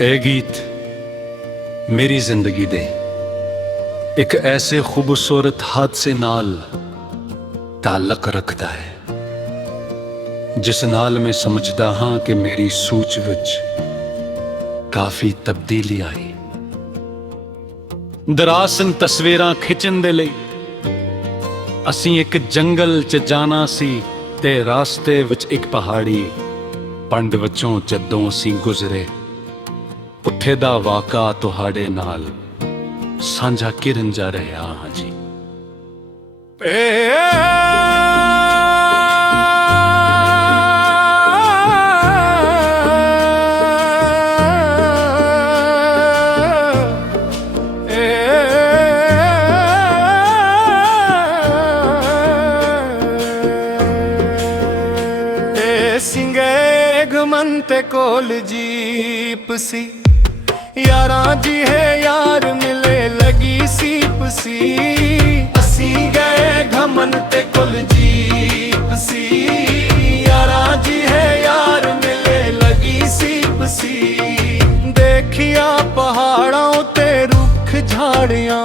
ਇਹ ਗੀਤ ਮੇਰੀ ਜ਼ਿੰਦਗੀ ਦੇ ਇੱਕ ਐਸੇ ਖੂਬਸੂਰਤ ਹਾਦਸੇ ਨਾਲ ਤਾਲੁਕ ਰੱਖਦਾ ਹੈ ਜਿਸ ਨਾਲ ਮੈਂ ਸਮਝਦਾ ਹਾਂ ਕਿ ਮੇਰੀ ਸੋਚ ਵਿੱਚ ਕਾਫੀ ਤਬਦੀਲੀ ਆਈ। ਦਰਅਸਲ ਤਸਵੀਰਾਂ ਖਿੱਚਣ ਦੇ ਲਈ ਅਸੀਂ ਇੱਕ ਜੰਗਲ 'ਚ ਜਾਣਾ ਸੀ ਤੇ ਰਾਸਤੇ ਵਿੱਚ ਇੱਕ ਪਹਾੜੀ ਪੰਡ ਵਿੱਚੋਂ ਜਦੋਂ ਅਸੀਂ ਗੁਜ਼ਰੇ, ਉੱਥੇ ਦਾ ਵਾਕਾ ਤੁਹਾਡੇ ਨਾਲ ਸਾਂਝਾ ਕਰਨ ਜਾ ਰਿਹਾ ਹਾਂ ਜੀ। घमनते कोल जीप सी यारा जी है यार मिले लगी सीप सी। असी गए घमनते कोल जीप सी यारा जी है यार मिले लगी सीप सी। देखिया पहाड़ों ते रुख झाड़ियां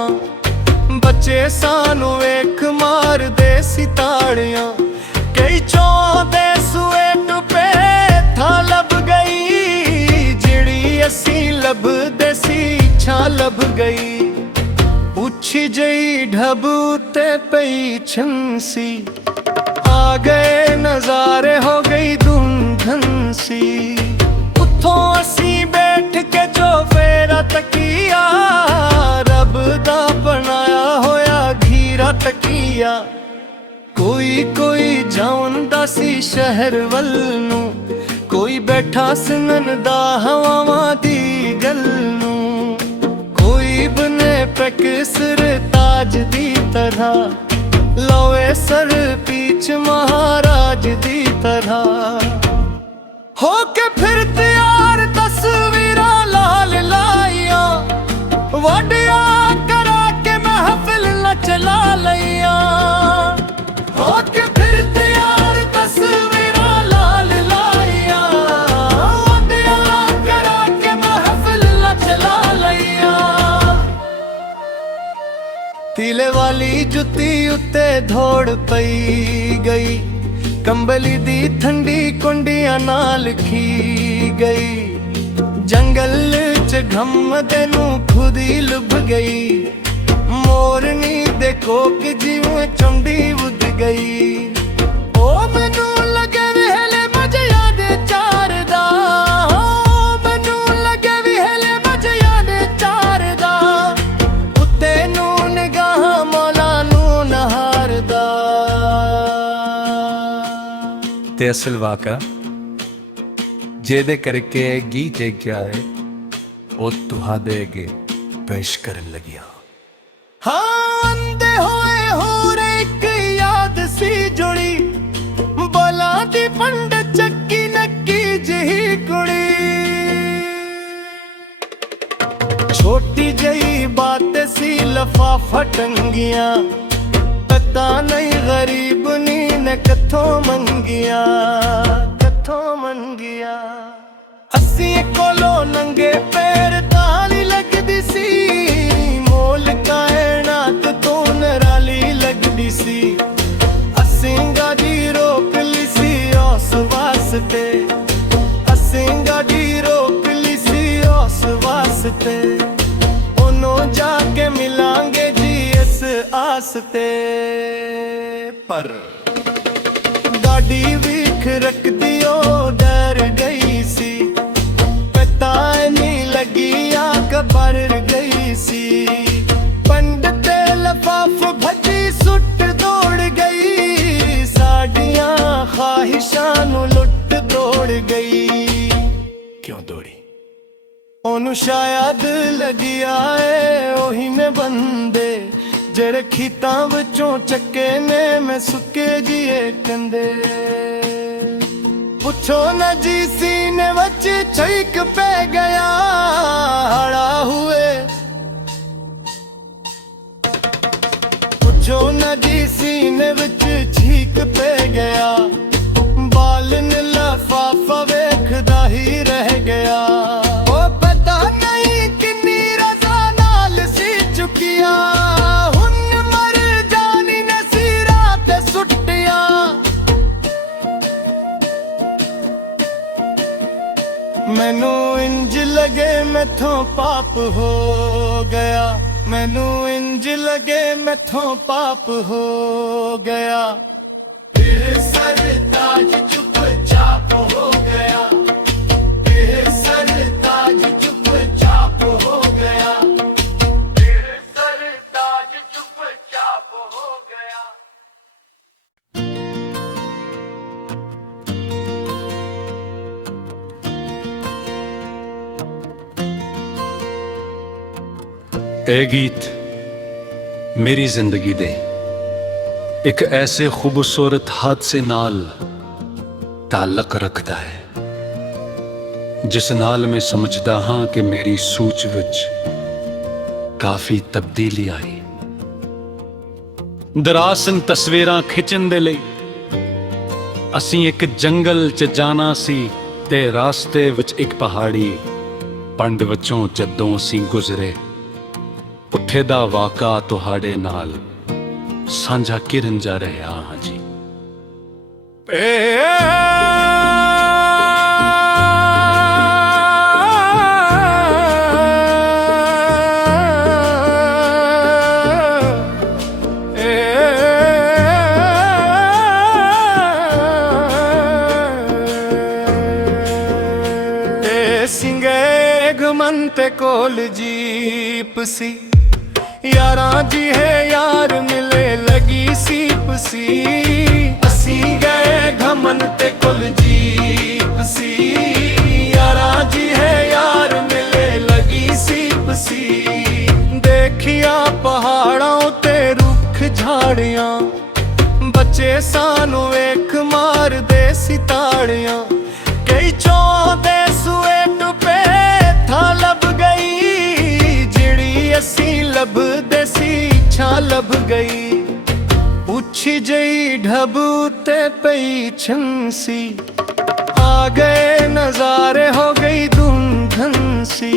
बच्चे सानू वेख मार दे सिताड़ियां। कई चौदे सुएट पे था लब गई जिड़ी असी लब देसी छा लब गई। उछी जई ढब ते पई छंसी आ गए नजारे हो गई धुंधन सी। उथों असी बैठ के जो फेरा तकिया रब दा बनाया होया घीरा तकिया। कोई कोई जाउंदा सी शहर वल नू कोई बैठा सुनन दा हवावां दी गल नू। कोई बने पैकसर ताज दी तरह लवे सर पीछ महाराज दी तरह। होके फिर तैयार तस्वीरां लाल लाइया वडिया करा के महफिल न चला लैया। होके फिर तैयार तस्वीरां लाल लाइया वडिया करा के महफिल न चला लैया। तीले वाली जुत्ती उत्ते धोड़ पई गई कंबली दी ठंडी कुंडियां नाल खी गई। जंगल च घमदे नू खुद ही लुभ गई मोरनी देखो कि जिवें चुंडी उद गई। ओ मैनू लगे वेले मजिया दे चार दा मैनू लगे वेले मजिया दे चार दा। उत्ते नू निगाह मौला नू नहार दा। ते असल वाका जेदे करके गीत क्या है वो तुहादे अगे पेश करन लगिया। हाँ अंधे होए होर एक याद सी जुड़ी बोला दी पंड चक्की नक्की जही कुड़ी। छोटी जही बात सी लफाफा टंगिया पता नहीं गरीब नी ने कथों मंगिया कथों मंगिया। असी कोलो नंगे पैर ताली लगदी सी मोल कायनात तो नराली लगदी सी। असी गाड़ी रोक ली सी औस वास्ते असी गाड़ी रोक ली सी औस वास्ते। ओनो जाके मिलांगे जी इस आस्ते पर गाड़ी विख रख दियो डर गई सी पता नहीं लगी आग भर गई सी। पंडते लफाफ भजी सुट दौड़ गई साड़ियां ख्वाहिशां नू लुट दौड़ गई। क्यों दौड़ी ओनू शायद लगी आए ओही ने बंदे जेड़े खीतां विचों चक्के ने मैं सुके जिए कंदे। पुछो न जी सीने वच छीक पे गया हड़ा हुए। पुछो न जी सीने वच छीक पे गया बाल ने लफाफा वेखदा ही रह गया। ओ पता मैथों पाप हो गया, मैनू इंज लगे मैथों पाप हो गया। फिर सरताज चुपचाप हो गया, फिर सरताज चुपचाप हो गया, फिर सरताज चुपचाप हो गया। ਇਹ ਗੀਤ ਮੇਰੀ ਜ਼ਿੰਦਗੀ ਦੇ ਇੱਕ ਐਸੇ ਖੂਬਸੂਰਤ ਹਾਦਸੇ ਨਾਲ ਤਾਲੁਕ ਰੱਖਦਾ ਹੈ ਜਿਸ ਨਾਲ ਮੈਂ ਸਮਝਦਾ ਹਾਂ ਕਿ ਮੇਰੀ ਸੋਚ ਵਿੱਚ ਕਾਫੀ ਤਬਦੀਲੀ ਆਈ। ਦਰਅਸਲ ਤਸਵੀਰਾਂ ਖਿੱਚਣ ਦੇ ਲਈ ਅਸੀਂ ਇੱਕ ਜੰਗਲ 'ਚ ਜਾਣਾ ਸੀ ਤੇ ਰਾਸਤੇ ਵਿੱਚ ਇੱਕ ਪਹਾੜੀ ਪੰਡ ਵਿੱਚੋਂ ਜਦੋਂ ਅਸੀਂ ਗੁਜ਼ਰੇ, ਉੱਥੇ ਦਾ ਵਾਕਾ ਤੁਹਾਡੇ ਨਾਲ ਸਾਂਝਾ ਕਰਨ ਜਾ ਰਿਹਾ ਹਾਂ ਜੀ। ਸਿੰਘੇ ਘਮੰਤੇ ਕੋਲ ਜੀਪ ਸੀ, यारां जी है यार मिले लगी सीप सी। असी गए घमन ते कुल जीप सी, यारां जी है यार मिले लगी सीप सी। देखिया पहाड़ों ते रुख झाड़ियां, बच्चे सानू वेख मार दे सिताड़ियां। कई चौंदे सुए टुपे था लब गई, जिड़ी असी लभदे सी इच्छा लभ गई। उछी जई ढबू ते पई छंसी, आ गए नजारे हो गई धुंधन सी।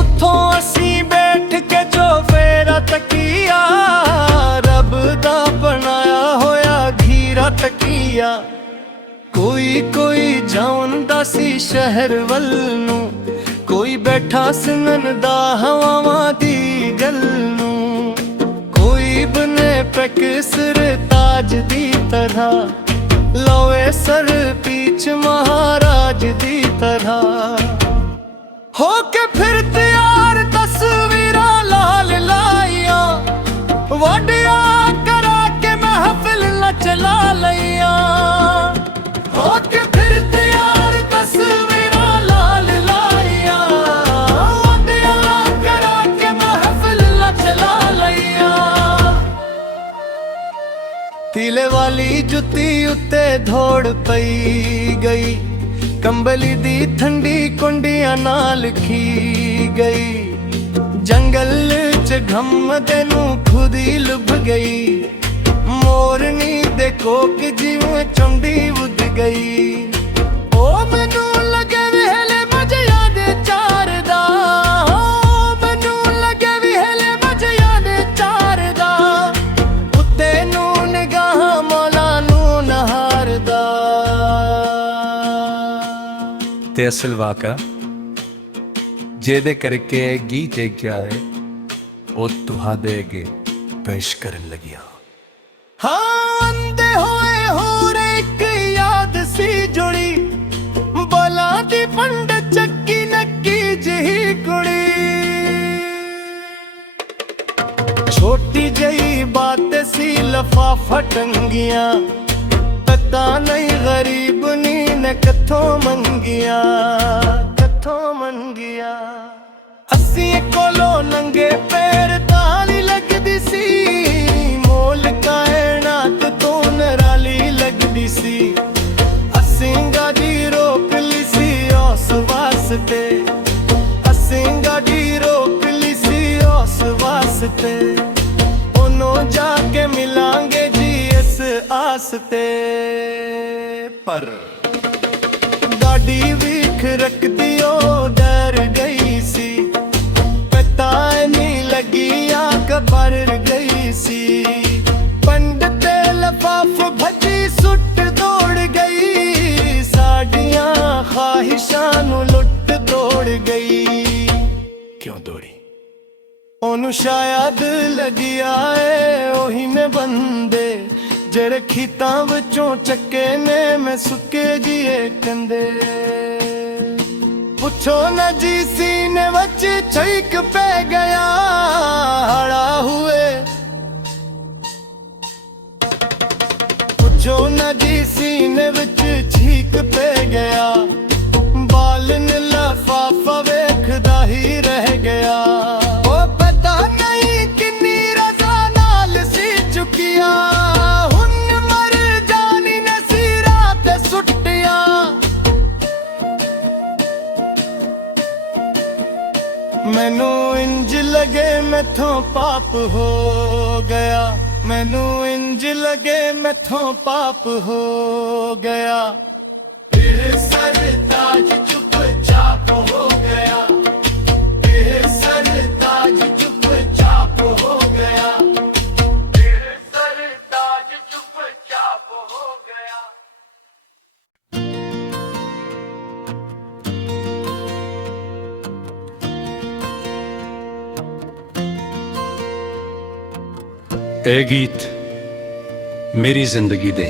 उथों असी बैठ के जो फेरा तकिया, रब दा बनाया होया घीरा तकिया। कोई कोई जाउंदा सी शहर वल नूं, कोई बैठा सिंगन दा हवावां दी गल नूं। कोई बने पैकसर ताज दी तरह, लोए सर पीछ महाराज दी तरह। होके फिर तैयार तस्वीरां लाल लाइया, वाडिया करा के महफिल न चला लैया। होके फिर तैयार तस्वीरां लाल लाइया, वाडिया करा के महफिल न चला लैया। तीले वाली जुत्ती उत्ते धोड़ पई गई, कंबली दी ठंडी कुंडियां नाल खी गई। जंगल च घमदे नू खुद ही लुभ गई, मोरनी दे कोक जिवें चुंडी उद गई। ओ मैनू लगे वेले मजिया दे चार दा, ओ मैनू लगे वेले मजिया दे चार दा। उत्ते नू निगाह मौला नू नहार दा। ਤੇ ਅਸਲ ਵਾਕਾ ਜਿਹਦੇ ਕਰਕੇ ਗੀਤ ਗਿਆ ਹੈ ਉਹ ਤੁਹਾਡੇ ਅੱਗੇ ਪੇਸ਼ ਕਰਨ ਲੱਗਿਆ। हाँ अंधे होए होर एक याद सी जुड़ी, बला दी पंड चक्की नक्की जही कुड़ी। छोटी जही बात सी लफाफा टंगिया, पता नहीं गरीब नी ने कथों मंगिया, कथों मंगिया। असी कोलो नंगे पैर ताली लगदी सी, मोल कायनात तो नराली लगदी सी। असी गाड़ी रोक ली सी औस वास्ते, असी गाड़ी रोक ली सी औस वास्ते। ओनो जाके मिलांगे जी इस आस्ते। पर गाड़ी विख रख दियो डर गई सी, पता नहीं लगी आंख भर गई सी। पंडते लफाफ भजी सुट दौड़ गई, साड़ियां ख्वाहिशां नू लुट दौड़ गई। ਉਹਨੂੰ ਸ਼ਾਇਦ ਲੱਗਿਆ ਏ ਉਹੀ ਨੇ ਬੰਦੇ ਜਿਹੜੇ ਖੀਤਾਂ ਵਿੱਚੋਂ ਚੱਕੇ ਨੇ ਮੈਂ ਸੁੱਕੇ ਜੀਏ ਕੰਦੇ ਪੁੱਛੋ ਨਾ ਜੀ ਸੀਨੇ ਵਿੱਚ ਛਿੱਕ ਪੈ ਗਿਆ ਹੜਾ ਹੁਏ ਪੁੱਛੋ ਨਾ ਜੀ ਸੀਨੇ ਵਿੱਚ ਛਿੱਕ ਪੈ ਗਿਆ ਬਾਲਨ ਲਫਾਫਾ ਵੇਖਦਾ ਹੀ ਰਹਿ ਗਿਆ ਉਹ ਪਤਾ ਨਹੀਂ ਕਿੰਨੀ ਰਜ਼ਾ ਨਾਲ ਸੀ ਚੁੱਕਿਆ ਹੁਣ ਮਰ ਜਾਣੀ ਨਸੀਰਾਂ ਤੇ ਸੁੱਟਿਆ ਮੈਨੂੰ ਇੰਜ ਲਗੇ ਮੈਥੋਂ ਪਾਪ ਹੋ ਗਿਆ ਮੈਨੂੰ ਇੰਜ ਲਗੇ ਮੈਥੋਂ ਪਾਪ ਹੋ ਗਿਆ ਇਹ ਸਰਤਾਜ ਚੁੱਪਚਾਪ ਹੋ ਗਿਆ ਇਹ ਸਰਤਾਜ ਚੁੱਪਚਾਪ ਹੋ ਗਿਆ ਇਹ ਸਰਤਾਜ ਚੁੱਪਚਾਪ ਹੋ ਗਿਆ ਇਹ ਗੀਤ ਮੇਰੀ ਜ਼ਿੰਦਗੀ ਦੇ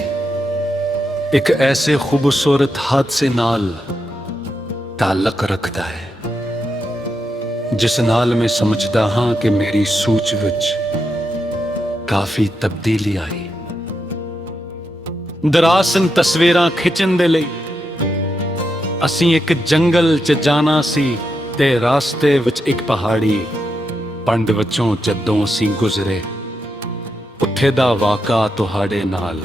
ਇੱਕ ਐਸੇ ਖੂਬਸੂਰਤ ਹਾਦਸੇ ਨਾਲ ਤਾਲੁਕ ਰੱਖਦਾ ਹੈ ਜਿਸ ਨਾਲ ਮੈਂ ਸਮਝਦਾ ਹਾਂ ਕਿ ਮੇਰੀ ਸੋਚ ਵਿੱਚ ਕਾਫੀ ਤਬਦੀਲੀ ਆਈ। ਦਰਅਸਲ ਤਸਵੀਰਾਂ ਖਿੱਚਣ ਦੇ ਲਈ ਅਸੀਂ ਇੱਕ ਜੰਗਲ 'ਚ ਜਾਣਾ ਸੀ ਤੇ ਰਾਸਤੇ ਵਿੱਚ ਇੱਕ ਪਹਾੜੀ ਪੰਡ ਵਿੱਚੋਂ ਜਦੋਂ ਅਸੀਂ ਗੁਜ਼ਰੇ ਉੱਥੇ ਦਾ ਵਾਕਾ ਤੁਹਾਡੇ ਨਾਲ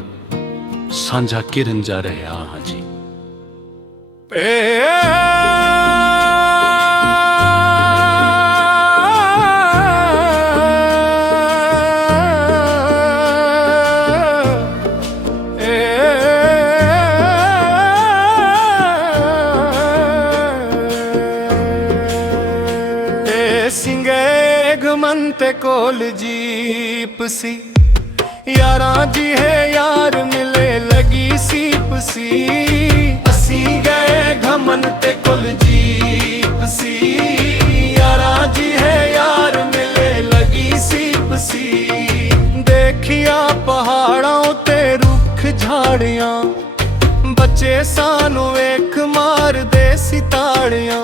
ਸਾਂਝਾ ਕਰਨ ਜਾ ਰਿਹਾ ਹਾਂ ਜੀ। ਸਿੰਘੇ ਘਮਨ ਤੇ ਕੋਲ ਜੀਪ ਸੀ यारां जी है यार मिले लगी सीप सी असी गए घमन ते कुल जीप सी यारां जी है यार मिले लगी सीप सी देखिया पहाड़ों ते रुख झाड़ियां बच्चे सानू वेख मार दे सिताड़ियां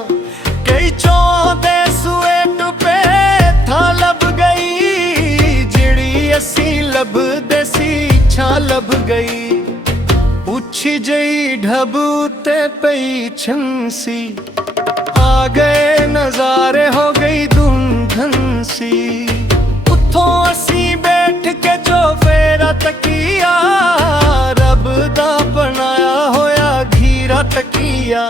कई चौंदे सुए टुपे था लब गई जिड़ी असी ਲੱਭਦੇ ਸੀ ਇੱਛਾ ਲੱਭ ਗਈ ਉੱਚੀ ਜਈ ਢਬ ਉੱਤੇ ਪਈ ਛੰਸੀ ਆ ਗਏ ਨਜ਼ਾਰੇ ਹੋ ਗਈ ਧੁੰਧਨ ਸੀ ਉੱਥੋਂ ਅਸੀਂ ਬੈਠ ਕੇ ਜੋ ਫੇਰਾ ਤਕੀਆ ਰੱਬ ਦਾ ਬਣਾਇਆ ਹੋਇਆ ਘੀਰਾ ਤਕੀਆ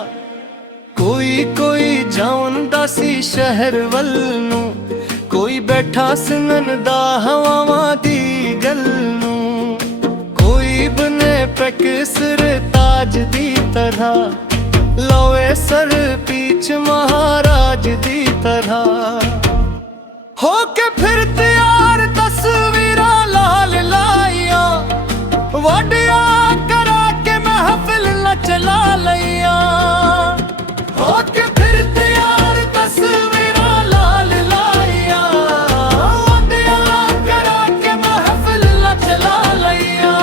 ਕੋਈ ਕੋਈ ਜਾਉਂਦਾ ਸੀ ਸ਼ਹਿਰ ਵੱਲ ਨੂੰ ਕੋਈ ਬੈਠਾ ਸੁਣਨ ਦਾ ਹਵਾਵਾਂ ਦੀ ਗੱਲ ਨੂੰ ਕੋਈ ਬਨੇ ਪੈਕ ਸਰਤਾਜ ਦੀ ਤਰ੍ਹਾਂ ਲੋਏ ਸਰ ਪੀਛ ਮਹਾਰਾਜ ਦੀ ਤਰ੍ਹਾਂ ਹੋ ਕੇ ਫਿਰ ਤਿਆਰ ਤਸਵੀਰਾਂ ਲਾਲ ਲਾਈਆਂ ਵਾਢਿਆ ਕਰਾ ਕੇ ਮਹਿਫਿਲ ਨਚਲਾ ਲਈਆਂ ਹੋ ਕੇ ਫਿਰ ਤਿਆਰ ਤਸਵੀਰਾਂ ਲਾਲ ਲਾਈਆਂ ਵਾਢਿਆ ਕਰਾ ਕੇ ਮਹਿਫਿਲ ਨਚਲਾ ਲਈਆਂ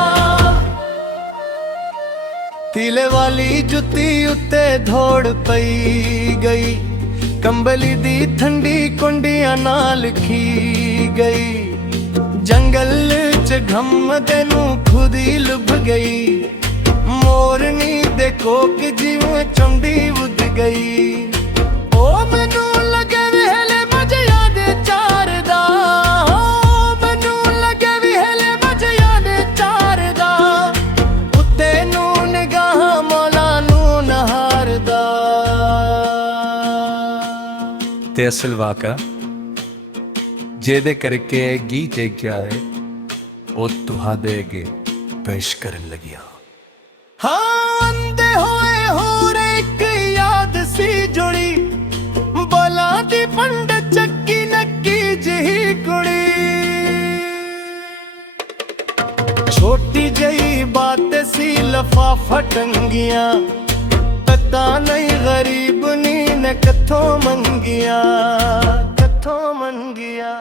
ਤੀਲੇ ਵਾਲੀ ਜੁੱਤੀ ਉੱਤੇ ਧੋੜ ਪਈ ਗਈ ਕੰਬਲੀ ਦੀ ਠੰਡੀ ਕੁੰਡੀਆਂ ਨਾਲ ਖੀ ਗਈ ਜੰਗਲ 'ਚ ਘੁੰਮਦੇ ਨੂੰ ਖੁਦ ਹੀ ਲੁਭ ਗਈ ਮੋਰਨੀ ਦੇ ਕੋਕ ਜਿਵੇਂ ਚੰਡੀ ਉੱਡ ਗਈ ਉਹ ਮੈਨੂੰ ਲੱਗੇ ਵਿਹਲੇ ਮਜਿਆਂ ਦੇ ਚਾਰ ਦਾ ਮੈਨੂੰ ਲੱਗੇ ਵਿਹਲੇ ਮਜਿਆਂ ਦੇ ਚਾਰ ਦਾ ਉੱਤੇ ਨੂੰ ਨਿਗਾਹ ਮੌਲਾ ਨੂੰ ਨਹਾਰਦਾ ਤੇ ਅਸਲ ਵਾਕਾ ਜਿਹਦੇ ਕਰਕੇ ਇਹ ਗੀਤ ਲਿਖਿਆ ਹੈ ਉਹ ਤੁਹਾਡੇ ਅੱਗੇ ਪੇਸ਼ ਕਰਨ ਲੱਗਿਆ। ਹਾਂ ਅੰਦੇ ਹੋਏ ਹੋਰ ਇੱਕ ਯਾਦ ਸੀ ਜੁੜੀ ਬਲਾਂ ਦੀ ਪੰਡ ਚੱਕੀ ਨੱਕੀ ਜਿਹੀ ਕੁੜੀ ਛੋਟੀ ਜਿਹੀ ਬਾਤ ਸੀ ਲਫਾਫਾ ਟੰਗੀਆਂ ਪਤਾ ਨਹੀਂ ਗਰੀਬ ਨੀ ਨੇ ਕਿੱਥੋਂ ਮੰਗੀਆਂ ਹੱਥੋਂ ਮੰਨ ਗਿਆ।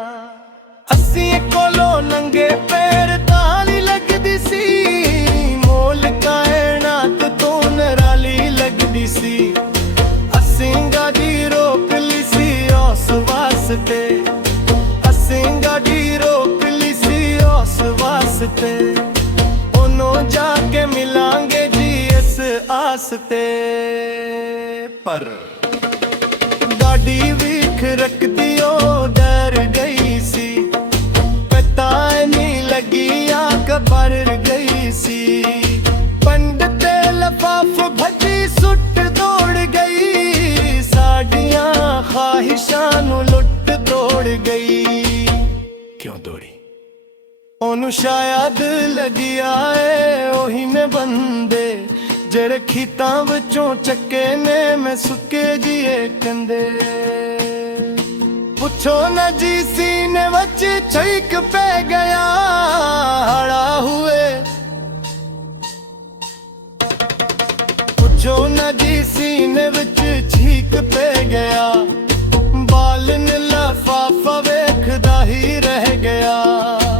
ਅਸੀਂ ਕੋਲੋਂ ਨੰਗੇ ਪੈਰ ਤਾਲੀ ਲੱਗਦੀ ਸੀ, ਮੋਲ ਕਾਇਨਾਤ ਤੋਂ ਨਿਰਾਲੀ ਲੱਗਦੀ ਸੀ। ਅਸੀਂ ਗਾਡੀ ਰੋਕ ਲਈ ਸੀ ਉਸ ਵਾਸਤੇ, ਅਸੀਂ ਗਾਡੀ ਰੋਕ ਲਈ ਸੀ ਉਸ ਵਾਸਤੇ। ਉਹਨੂੰ ਜਾ ਕੇ ਮਿਲਾਂਗੇ ਜੀ ਇਸ ਆਸ ਤੇ। ਪਰ ਗਾਡੀ ਵੀਖ ਰੱਖਦੀ ਉਹ ਡਰ ਗਈ ਸੀ, ਪਤਾ ਨਹੀਂ ਲੱਗਿਆ ਕਬਰ ਗਈ ਸੀ। ਪੰਡਤ ਤੇ ਲਫਾਫ ਭੱਜੀ ਸੁੱਟ ਦੌੜ ਗਈ, ਸਾਡੀਆਂ ਖਾਹਿਸ਼ਾਂ ਨੂੰ ਲੁੱਟ ਤੋੜ ਗਈ। ਕਿਉਂ ਦੌੜੀ? ਉਹਨੂੰ ਸ਼ਾਇਦ ਲੱਗਿਆ ਏ ਉਹੀ ਨੇ ਬੰਦੇ ਜਿਹੜੇ ਖੀਤਾਂ ਵਿੱਚੋਂ ਚੱਕੇ ਨੇ ਮੈਂ ਸੁੱਕੇ ਜੀਏ ਕੰਦੇ। ਪੁੱਛੋ ਨਾ ਜੀ ਸੀਨੇ ਵਿੱਚ ਛਿੱਕ ਪੈ ਗਿਆ ਹੜਾ ਹੁਏ। ਪੁੱਛੋ ਨਾ ਜੀ ਸੀਨੇ ਵਿੱਚ ਛਿੱਕ ਪੈ ਗਿਆ, ਬਾਲਨ ਲਫਾਫਾ ਵੇਖਦਾ ਹੀ ਰਹਿ ਗਿਆ।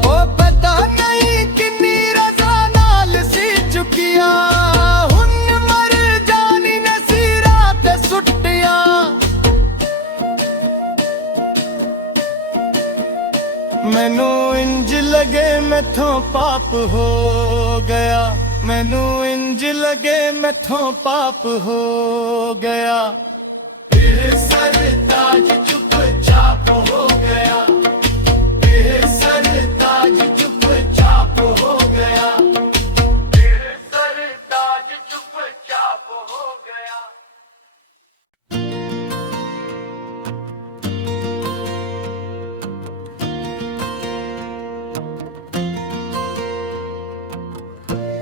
ਉਹ ਪਤਾ ਨਹੀਂ ਕਿੰਨੀ ਰਜ਼ਾ ਨਾਲ ਸੀ ਚੁੱਕਿਆ, ਹੁਣ ਮਰ ਜਾਣੀ ਨਸੀਰਾਂ ਤੇ ਸੁੱਟਿਆ। ਮੈਨੂੰ ਇੰਜ ਲਗੇ ਮੈਥੋਂ ਪਾਪ ਹੋ ਗਿਆ, ਮੈਨੂੰ ਇੰਜ ਲਗੇ ਮੈਥੋਂ ਪਾਪ ਹੋ ਗਿਆ। ਇਹ ਸਰ ਤਾਜ ਚੁੱਪ ਚਾਪ ਹੋ ਗਿਆ, ਇਹ ਸਰ ਤਾਜ ਚੁੱਪ ਚਾਪ ਹੋ ਗਿਆ, ਇਹ ਸਰ ਤਾਜ ਚੁੱਪ ਚਾਪ ਹੋ ਗਿਆ।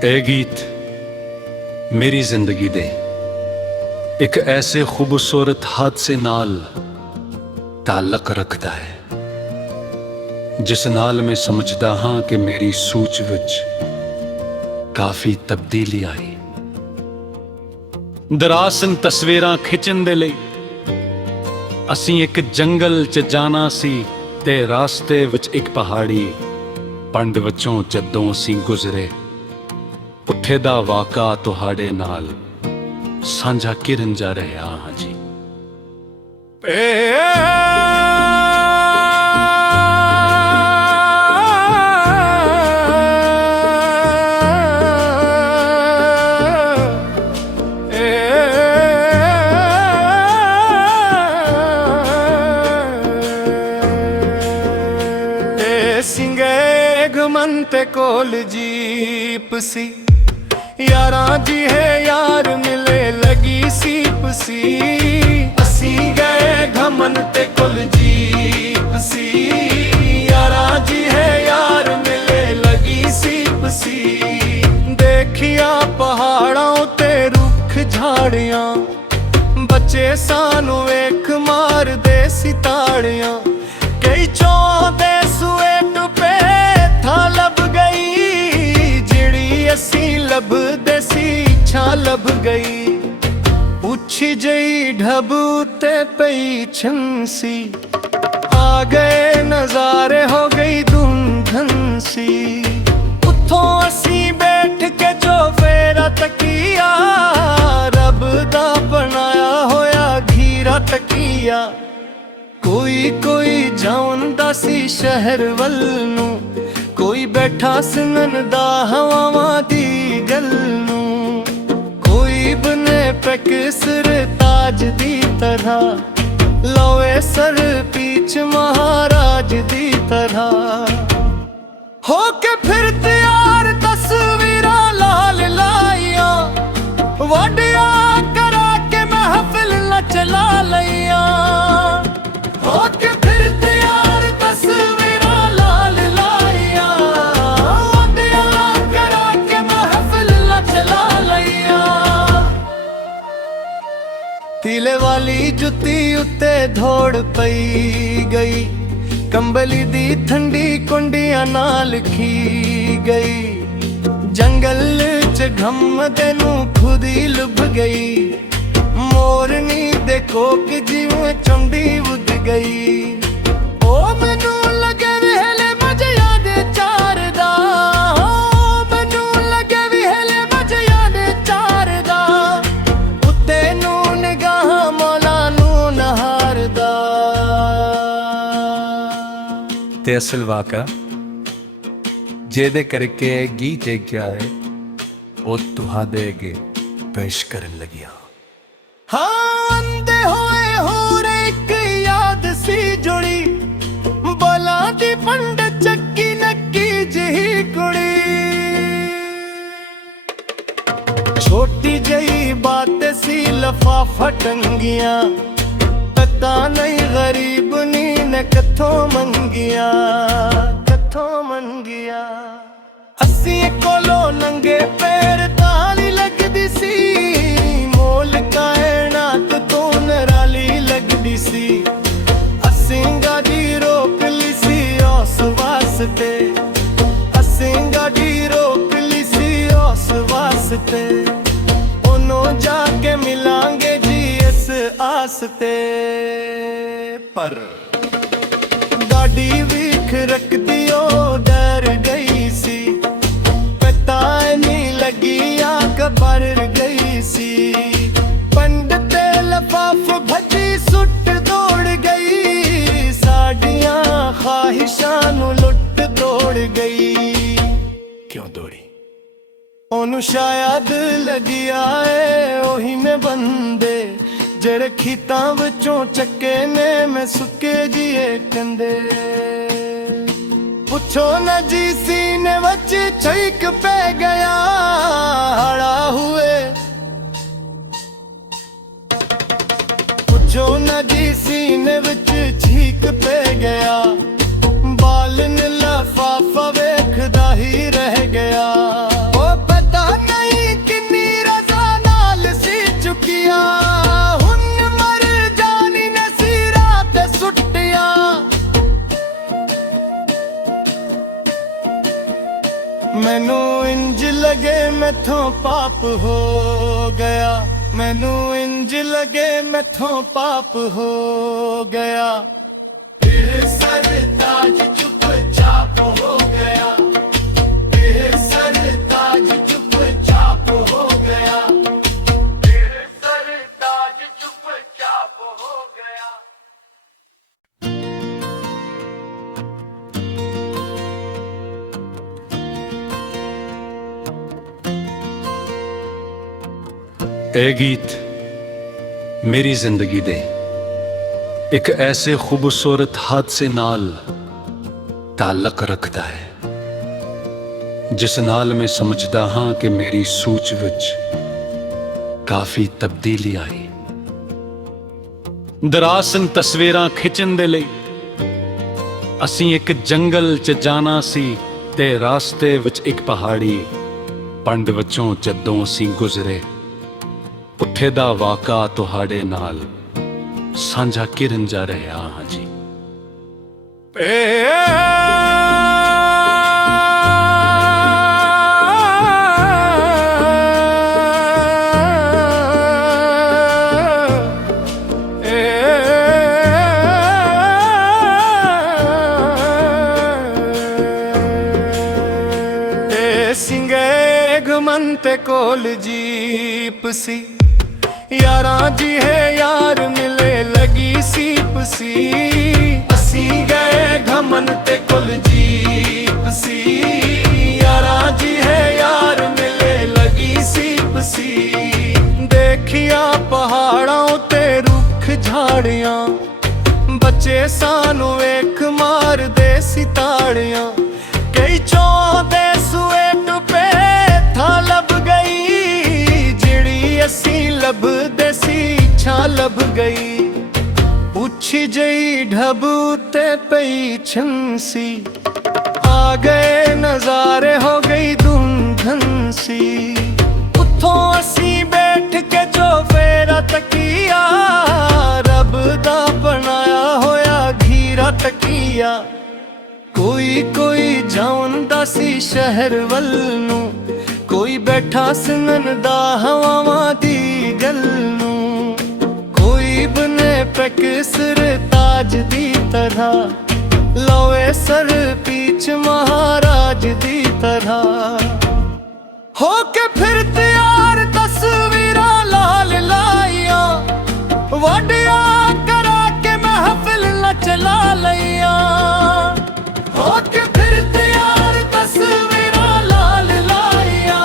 ਇਹ ਗੀਤ ਮੇਰੀ ਜ਼ਿੰਦਗੀ ਦੇ ਇੱਕ ਐਸੇ ਖੂਬਸੂਰਤ ਹਾਦਸੇ ਨਾਲ ਤਾਲੁਕ ਰੱਖਦਾ ਹੈ ਜਿਸ ਨਾਲ ਮੈਂ ਸਮਝਦਾ ਹਾਂ ਕਿ ਮੇਰੀ ਸੋਚ ਵਿੱਚ ਕਾਫੀ ਤਬਦੀਲੀ ਆਈ। ਦਰਾਸਨ ਤਸਵੀਰਾਂ ਖਿੱਚਣ ਦੇ ਲਈ ਅਸੀਂ ਇੱਕ ਜੰਗਲ 'ਚ ਜਾਣਾ ਸੀ ਤੇ ਰਾਸਤੇ ਵਿੱਚ ਇੱਕ ਪਹਾੜੀ ਪੰਡ ਵਿੱਚੋਂ ਜਦੋਂ ਅਸੀਂ ਗੁਜ਼ਰੇ, ਉੱਥੇ ਦਾ ਵਾਕਾ ਤੁਹਾਡੇ ਨਾਲ ਸਾਂਝਾ ਕਰਨ ਜਾ ਰਿਹਾ ਹਾਂ ਜੀ। ਸਿੰਘੇ ਘਮਨ ਤੇ ਕੋਲ ਜੀਪ ਸੀ, यारां जी है यार मिले लगी सीप सी। ਅਸੀਂ ਗਏ ਘਮਨ ਤੇ ਕੁਲ ਜੀਪ ਸੀ, यारां जी है यार मिले लगी सीप सी। देखिया पहाड़ों ते रुख झाड़ियां, बच्चे सानू वेख मारदे सी ताड़ियां। कई चौंदे सुए टुपे था लब गई, जिहड़ी असी ਲੱਭਦੇ ਸੀ ਇੱਛਾ ਲੱਭ ਗਈ। ਉੱਚੀ ਜਈ ਢਬ ਉੱਤੇ ਪਈ ਛੰਸੀ, ਆ ਗਏ ਨਜ਼ਾਰੇ ਹੋ ਗਈ ਧੁੰਧਨ ਸੀ। ਉੱਥੋਂ ਅਸੀਂ ਬੈਠ ਕੇ ਜੋ ਫੇਰਾ ਤਕੀਆ, ਰੱਬ ਦਾ ਬਣਾਇਆ ਹੋਇਆ ਘੀਰਾ ਤਕੀਆ। ਕੋਈ ਕੋਈ ਜਾਉਂਦਾ ਸੀ ਸ਼ਹਿਰ ਵੱਲ ਨੂੰ, ਕੋਈ ਬੈਠਾ ਸੁਣਨ ਦਾ ਹਵਾਵਾਂ ਦੀ ਗੱਲ ਨੂੰ। ਕੋਈ ਬਨੇ ਪੈਕ ਸਿਰ ਤਾਜ ਦੀ ਤਰ੍ਹਾਂ, ਲੋਏ ਸਰ ਪੀਛ ਮਹਾਰਾਜ ਦੀ ਤਰ੍ਹਾਂ। ਹੋ ਕੇ ਫਿਰ ਤਿਆਰ ਤਸਵੀਰਾਂ ਲਾਲ ਲਾਈਆਂ, ਵਾਢਿਆ ਕਰਾ ਕੇ ਮਹਿਫਿਲ ਨਚਲਾ ਲਈਆਂ। ਹੋ ਕੇ ਫਿਰ ਤਿਆਰ ਤਸਵੀਰਾਂ ਲਾਲ ਲਾਈਆਂ, ਵਾਢਿਆ ਕਰਾ ਕੇ ਮਹਿਫਿਲ ਨਚਲਾ ਲਈਆਂ। ਤੀਲੇ ਵਾਲੀ ਜੁੱਤੀ ਉੱਤੇ ਧੋੜ ਪਈ ਗਈ, ਕੰਬਲੀ ਦੀ ਠੰਡੀ ਕੁੰਡੀਆਂ ਨਾਲ ਖੀ ਗਈ। ਜੰਗਲ 'ਚ ਘੁੰਮਦੇ ਨੂੰ ਖੁਦ ਹੀ ਲੁਭ ਗਈ, ਮੋਰਨੀ ਦੇ ਕੋਕ ਜਿਵੇਂ ਚੰਡੀ ਉੱਡ ਗਈ। ਓ ਮੈਨੂੰ ਲੱਗੇ ਵਿਹਲੇ ਮਜ਼ਿਆਂ ਦੇ ਚਾਰ ਦਾ, ਓ ਮੈਨੂੰ ਲੱਗੇ ਵਿਹਲੇ ਮਜ਼ਿਆਂ ਦੇ ਚਾਰ ਦਾ, ਉੱਤੇ ਨੂੰ ਨਿਗਾਹ ਮੌਲਾ ਨੂੰ ਨਹਾਰਦਾ। ਤੇ ਅਸਲ ਵਾਕਾ ਜਿਹਦੇ ਕਰਕੇ ਇਹ ਗੀਤ ਲਿਖਿਆ ਹੈ ਉਹ ਤੁਹਾਡੇ ਅੱਗੇ ਪੇਸ਼ ਕਰਨ ਲੱਗਿਆ। ਹਾਂ ਅੰਦੇ ਹੋਏ ਹੋਰ ਇੱਕ ਯਾਦ ਸੀ ਜੁੜੀ, ਬੋਲਾਂ ਦੀ ਪੰਡ ਚੱਕੀ ਨੱਕੀ ਜਿਹੀ ਕੁੜੀ। ਛੋਟੀ ਜਿਹੀ ਬਾਤ ਸੀ ਲਫਾਫਾ ਟੰਗੀਆਂ, ਪਤਾ ਨਹੀਂ ਗਰੀਬ ਨੀ ਨੇ ਕਿੱਥੋਂ ਮੰਗੀਆਂ, ਕਿੱਥੋਂ ਮੰਗੀਆਂ। ਅਸੀਂ ਕੋਲੋਂ ਨੰਗੇ ਪੈਰ ਤਾਲੀ ਲੱਗਦੀ ਸੀ, ਮੋਲ ਕਾਇਨਾਤ ਤੋਂ ਨਰਾਲੀ ਲੱਗਦੀ ਸੀ। ਅਸੀਂ ਗਾਡੀ ਰੋਕ ਲਈ ਸੀ ਉਸ ਵਾਸਤੇ, ਅਸੀਂ ਗਾਡੀ ਰੋਕ ਲਈ ਸੀ ਉਸ ਵਾਸਤੇ। ਉਹਨੂੰ ਜਾ ਕੇ ਮਿਲਾਂਗੇ ਜੀ ਇਸ ਆਸ ਤੇ, ਪਰ ਗਾਡੀ ਵੀਖ ਰੱਖਦੀ ਉਹ ਡਰ ਗਈ ਸੀ, ਪਤਾ ਨਹੀਂ ਲੱਗਿਆ ਕਬਰ ਗਈ ਸੀ। ਪੰਡ ਤੇ ਲਫਾਫ ਭੱਜੀ ਸੁੱਟ ਦੌੜ ਗਈ, ਸਾਡੀਆਂ ਖਾਹਿਸ਼ਾਂ ਨੂੰ ਲੁੱਟ ਤੋੜ ਗਈ। ਕਿਉਂ ਦੌੜੀ? ਉਹਨੂੰ ਸ਼ਾਇਦ ਲੱਗਿਆ ਏ ਉਹੀ ਨੇ ਬੰਦੇ ਜਿਹੜੇ ਖੀਤਾਂ ਵਿੱਚੋਂ ਚੱਕੇ ਨੇ ਮੈਂ ਸੁੱਕੇ ਜੀਏ ਕੰਦੇ। ਪੁੱਛੋ ਨਾ ਜੀ ਸੀਨੇ ਵਿੱਚ ਛਿੱਕ ਪੈ ਗਿਆ ਹੜਾ ਹੁਏ, ਪੁੱਛੋ ਨਾ ਜੀ ਸੀਨੇ ਵਿੱਚ ਛਿੱਕ ਪੈ ਗਿਆ, ਬਾਲਨ ਲਫਾਫਾ ਵੇਖਦਾ ਹੀ ਰਹਿ ਗਿਆ। ਉਹ ਪਤਾ ਨਹੀਂ ਕਿੰਨੀ ਰਜ਼ਾ ਨਾਲ ਸੀ ਚੁੱਕਿਆ, ਹੁਣ ਮਰ ਜਾਣੀ ਨਸੀਰਾਂ ਤੇ ਸੁੱਟਿਆ। ਮੈਨੂੰ ਇੰਜ ਲਗੇ ਮੈਥੋਂ ਪਾਪ ਹੋ ਗਿਆ, ਮੈਨੂੰ ਇੰਜ ਲਗੇ ਮੈਥੋਂ ਪਾਪ ਹੋ ਗਿਆ। ਇਹ ਸਰਤਾਜ ਚੁੱਪ ਚਾਪ ਹੋ ਗਿਆ, ਇਹ ਸਰਤਾਜ ਚੁੱਪ ਚਾਪ ਹੋ ਗਿਆ, ਇਹ ਸਰਤਾਜ ਚੁੱਪ ਚਾਪ ਹੋ ਗਿਆ। ਇਹ ਗੀਤ ਮੇਰੀ ਜ਼ਿੰਦਗੀ ਦੇ ਇੱਕ ਐਸੇ ਖੂਬਸੂਰਤ ਹਾਦਸੇ ਨਾਲ ਤਾਲੁਕ ਰੱਖਦਾ ਹੈ ਜਿਸ ਨਾਲ ਮੈਂ ਸਮਝਦਾ ਹਾਂ ਕਿ ਮੇਰੀ ਸੋਚ ਵਿੱਚ ਕਾਫੀ ਤਬਦੀਲੀ ਆਈ। ਦਰਅਸਲ ਤਸਵੀਰਾਂ ਖਿੱਚਣ ਦੇ ਲਈ ਅਸੀਂ ਇੱਕ ਜੰਗਲ 'ਚ ਜਾਣਾ ਸੀ ਤੇ ਰਾਸਤੇ ਵਿੱਚ ਇੱਕ ਪਹਾੜੀ ਪੰਡ ਵਿੱਚੋਂ ਜਦੋਂ ਅਸੀਂ ਗੁਜ਼ਰੇ, ਉੱਥੇ ਦਾ ਵਾਕਾ ਤੁਹਾਡੇ ਨਾਲ ਸਾਂਝਾ ਕਰਨ ਜਾ ਰਿਹਾ ਹਾਂ ਜੀ। ਸਿੰਘੇ ਘਮੰਤੇ ਕੋਲ ਜੀਪ ਸੀ, यारां जी है यार मिले लगी सीप सी। ਅਸੀਂ ਗਏ ਘਮਨ ਤੇ ਕੁਲ ਜੀਪ ਸੀ, यारां जी है यार मिले लगी सीप सी। देखिया पहाड़ों ते रुख झाड़ियां, बच्चे सानू वेख मार दे सिताड़ियां। कई चौंदे सुए टुपे था लब गई, जिड़ी असी लभदे सी इच्छा लब गई। उछी जई ढब ते पई छंसी, आ गए नजारे हो गई धुंधन सी। उथों असी बैठ के जो फेरा तकिया, रब दा बनाया होया घीरा तकिया। कोई कोई जाउंदा सी शहर वल नू, कोई बैठा सिंगन दा हवावां दी गल नू। कोई बने पैक सिर ताज दी तरह, ਲੋਏ ਸਰ ਪੀਛ ਮਹਾਰਾਜ ਦੀ ਤਰ੍ਹਾਂ ਹੋ ਕੇ ਫਿਰ ਤਿਆਰ ਤਸਵੀਰਾਂ ਲਾਲ ਲਾਈਆਂ ਵਾਢਿਆ ਕਰਾ ਕੇ ਮਹਿਫਿਲ ਨਚਲਾ ਲਈਆਂ ਹੋ ਕੇ ਫਿਰ ਤਿਆਰ ਤਸਵੀਰਾਂ ਲਾਲ ਲਾਈਆਂ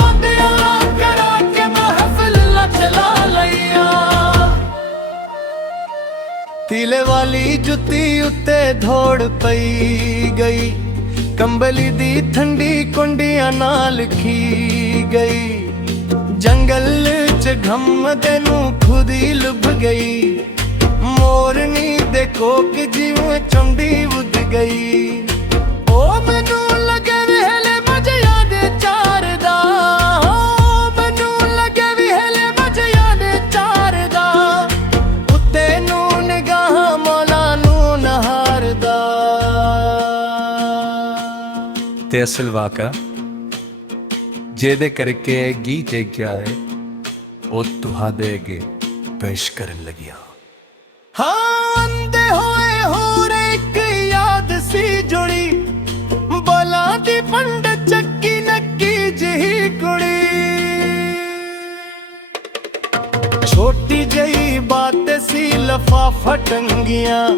ਵਾਢਿਆ ਕਰਾ ਕੇ ਮਹਿਫਿਲ ਨਚਲਾ ਲਈਆਂ ਤੀਲੇ ਵਾਲੀ ਜੁੱਤੀ ਉੱਤੇ ਧੋੜ ਪਈ ਗਈ ਕੰਬਲੀ ਦੀ ਠੰਡੀ ਕੁੰਡੀਆਂ ਨਾਲ ਖੀ ਗਈ ਜੰਗਲ ਚ ਘੁੰਮਦੇ ਨੂੰ ਖੁਦ ਹੀ ਲੁਭ ਗਈ ਮੋਰਨੀ ਦੇ ਕੋਕ ਜਿਵੇਂ ਚੰਡੀ ਉੱਡ ਗਈ ਉਹ ਮੈਨੂੰ ਲੱਗੇ ਵਿਹਲੇ ਮਜਿਆਂ ਦੇ ਚਾਰ ਦਾ ਮੈਨੂੰ ਲੱਗੇ ਵਿਹਲੇ ਮਜਿਆਂ ਦੇ ਚਾਰ ਦਾ ਉੱਤੇ ਨੂੰ ਨਿਗਾਹ ਮੌਲਾ ਨੂੰ ਨਹਾਰਦਾ ਤੇ ਅਸਲ ਵਾਕਾ ਜਿਹਦੇ ਕਰਕੇ ਇਹ ਗੀਤ ਗਿਆ ਹੈ ਉਹ ਤੁਹਾਡੇ ਅੱਗੇ ਪੇਸ਼ ਕਰਨ ਲੱਗਿਆ ਹਾਂ ਅੰਦੇ ਹੋਏ ਹੋਰ ਇੱਕ ਯਾਦ ਸੀ ਜੁੜੀ ਬੋਲਾਂ ਦੀ ਪੰਡ ਚੱਕੀ ਨੱਕੀ ਜਿਹੀ ਕੁੜੀ ਛੋਟੀ ਜਿਹੀ ਬਾਤ ਸੀ ਲਫਾਫਾ ਟੰਗੀਆਂ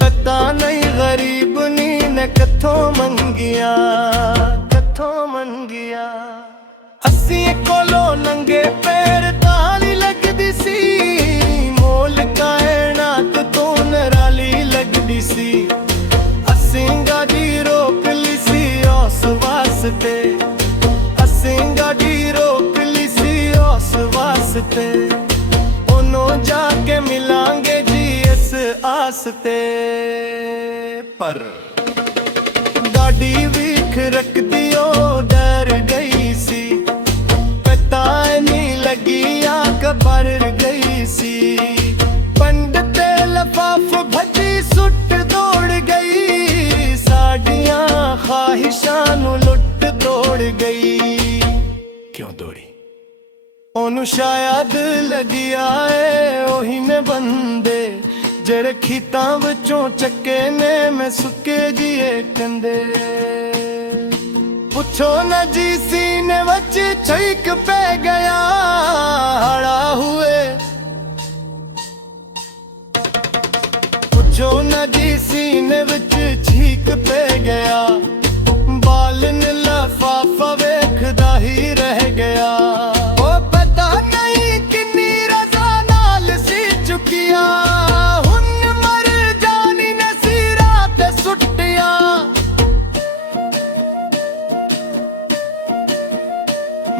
ਪਤਾ ਨਹੀਂ ਗਰੀਬ ਨੀ ਨੇ ਕਿੱਥੋਂ ਮੰਗੀਆਂ ਅਸੀਂ ਕੋਲੋਂ ਨੰਗੇ ਪੈਰ ਤਾਲੀ ਲੱਗਦੀ ਸੀ ਮੋਲ ਕਾਇਨਾਤ ਤੋਂ ਨਰਾਲੀ ਲੱਗਦੀ ਸੀ ਅਸੀਂ ਗਾਡੀ ਰੋਕ ਲਈ ਸੀ ਉਸ ਵਾਸਤੇ ਅਸੀਂ ਗਾਡੀ ਰੋਕ ਲਈ ਸੀ ਉਸ ਵਾਸਤੇ ਉਹਨੂੰ ਜਾ ਕੇ ਮਿਲਾਂਗੇ ਜੀ ਇਸ ਆਸ ਤੇ ਪਰ ਗਾਡੀ ਵੀਖ ਰੱਖਦੀ ਉਹ ਡਰ ਗਈ ਸੀ ਪਤਾ ਨਹੀਂ ਲੱਗਿਆ ਕਬਰ ਗਈ ਸੀ ਪੰਡ ਤੇ ਲਫਾਫ ਭੱਜੀ ਸੁੱਟ ਦੌੜ ਗਈ ਸਾਡੀਆਂ ਖਾਹਿਸ਼ਾਂ ਨੂੰ ਲੁੱਟ ਤੋੜ ਗਈ ਕਿਉਂ ਦੌੜੀ ਉਹਨੂੰ ਸ਼ਾਇਦ ਲੱਗਿਆ ਏ ਉਹੀ ਨੇ ਬੰਦੇ ਜਿਹੜੇ ਖੀਤਾਂ ਵਿੱਚੋਂ ਚੱਕੇ ਨੇ ਮੈਂ ਸੁੱਕੇ ਜੀਏ ਕੰਦੇ ਪੁੱਛੋ ਨਾ ਜੀ ਸੀਨੇ ਵਿੱਚ ਛਿੱਕ ਪੈ ਗਿਆ ਹੜਾ ਹੁਏ ਪੁੱਛੋ ਨਾ ਜੀ ਸੀਨੇ ਵਿੱਚ ਛਿੱਕ ਪੈ ਗਿਆ ਬਾਲਨ ਲਫਾਫਾ ਵੇਖਦਾ ਹੀ ਰਹਿ ਗਿਆ ਉਹ ਪਤਾ ਨਹੀਂ ਕਿੰਨੀ ਰਜ਼ਾ ਨਾਲ ਸੀ ਚੁੱਕਿਆ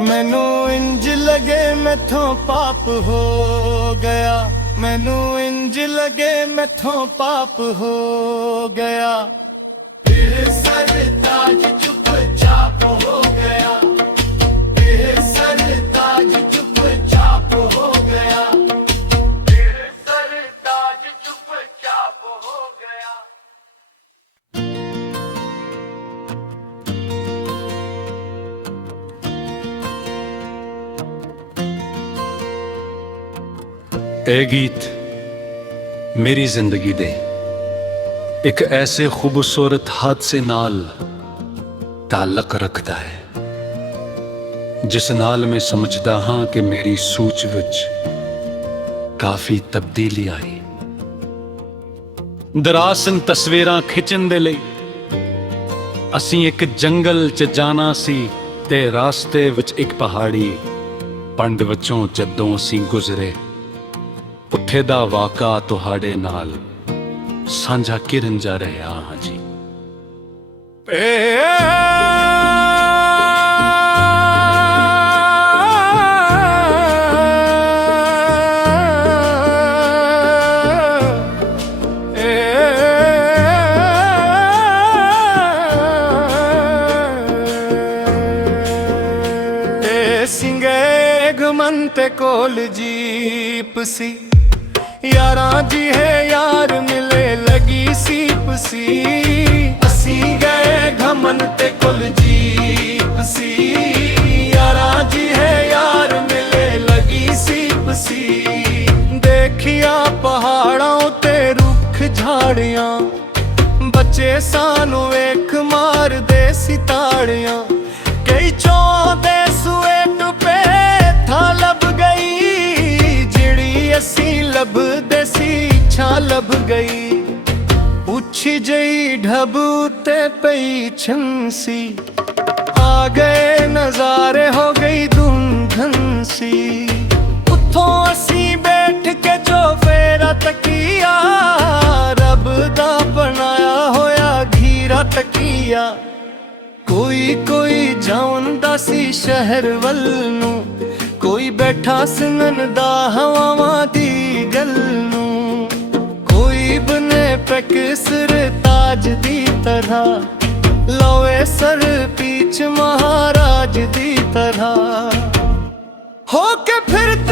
ਮੈਨੂੰ ਇੰਜ ਲਗੇ ਮੈਥੋਂ ਪਾਪ ਹੋ ਗਿਆ ਮੈਨੂੰ ਇੰਜ ਲਗੇ ਮੈਥੋਂ ਪਾਪ ਹੋ ਗਿਆ ਇਹ ਸਰਤਾਜ ਚੁੱਪ ਚਾਪ ਹੋ ਗਿਆ ਇਹ ਸਰਤਾਜ ਚੁੱਪ ਚਾਪ ਹੋ ਗਿਆ ਇਹ ਸਰਤਾਜ ਚੁੱਪ ਚਾਪ ਹੋ ਗਿਆ ਇਹ ਗੀਤ ਮੇਰੀ ਜ਼ਿੰਦਗੀ ਦੇ ਇੱਕ ਐਸੇ ਖੂਬਸੂਰਤ ਹਾਦਸੇ ਨਾਲ ਤਾਲੁਕ ਰੱਖਦਾ ਹੈ ਜਿਸ ਨਾਲ ਮੈਂ ਸਮਝਦਾ ਹਾਂ ਕਿ ਮੇਰੀ ਸੋਚ ਵਿੱਚ ਕਾਫੀ ਤਬਦੀਲੀ ਆਈ। ਦਰਅਸਲ ਤਸਵੀਰਾਂ ਖਿੱਚਣ ਦੇ ਲਈ ਅਸੀਂ ਇੱਕ ਜੰਗਲ 'ਚ ਜਾਣਾ ਸੀ ਤੇ ਰਾਸਤੇ ਵਿੱਚ ਇੱਕ ਪਹਾੜੀ ਪੰਡ ਵਿੱਚੋਂ ਜਦੋਂ ਅਸੀਂ ਗੁਜ਼ਰੇ ਉੱਥੇ ਦਾ ਵਾਕਾ ਤੁਹਾਡੇ ਨਾਲ ਸਾਂਝਾ ਕਰਨ ਜਾ ਰਿਹਾ ਹਾਂ ਜੀ। ਸਿੰਘੇ ਘਮੰਤੇ ਕੋਲ ਜੀਪ ਸੀ यारां जी है यार मिले लगी सीप सी ਅਸੀਂ ਗਏ ਘਮਨ ਤੇ ਕੁਲ ਜੀਪ ਸੀ यारां जी है यार मिले लगी सीप सी देखिया पहाड़ों ते रुख झाड़ियां ਸਾਨੂੰ ਵੇਖ ਮਾਰਦੇ ਸੀ ਤਾੜੀਆਂ ਕਈ ਚਾਹੁੰਦੇ ਸੂਏ ਟੁਪੇ ਥਾਂ ਲੱਭ ਗਈ ਜਿਹੜੀ ਅਸੀਂ ਲੱਭਦੇ ਸੀ ਛਾਂ ਲੱਭ ਗਈ ਉੱਚੀ ਜਈ ਢਬ ਉੱਤੇ ਪਈ ਛੰਸੀ ਆ ਗਏ ਨਜ਼ਾਰੇ ਹੋ ਗਈ ਧੁੰਧਨ ਸੀ ਉੱਥੋਂ ਅਸੀਂ ਬੈਠ ਕੇ ਜੋ ਫੇਰਾ ਤਕੀਆ ਰੱਬ ਦਾ ਬਣਾਇਆ ਹੋਇਆ ਘੀਰਾ ਤਕੀਆ ਕੋਈ ਜਾਉਂਦਾ ਸੀ ਸ਼ਹਿਰ ਵੱਲ ਨੂੰ ਕੋਈ ਬੈਠਾ ਸੁਣਨ ਦਾ ਹਵਾਵਾਂ ਦੀ ਗੱਲ ਨੂੰ ਕੋਈ ਬਨੇ ਪੈਕਸਰ ਤਾਜ ਦੀ ਤਰ੍ਹਾਂ ਲੋਏ ਸਰ ਪੀਛ ਮਹਾਰਾਜ ਦੀ ਤਰ੍ਹਾਂ ਹੋ ਕੇ ਫਿਰਦਾ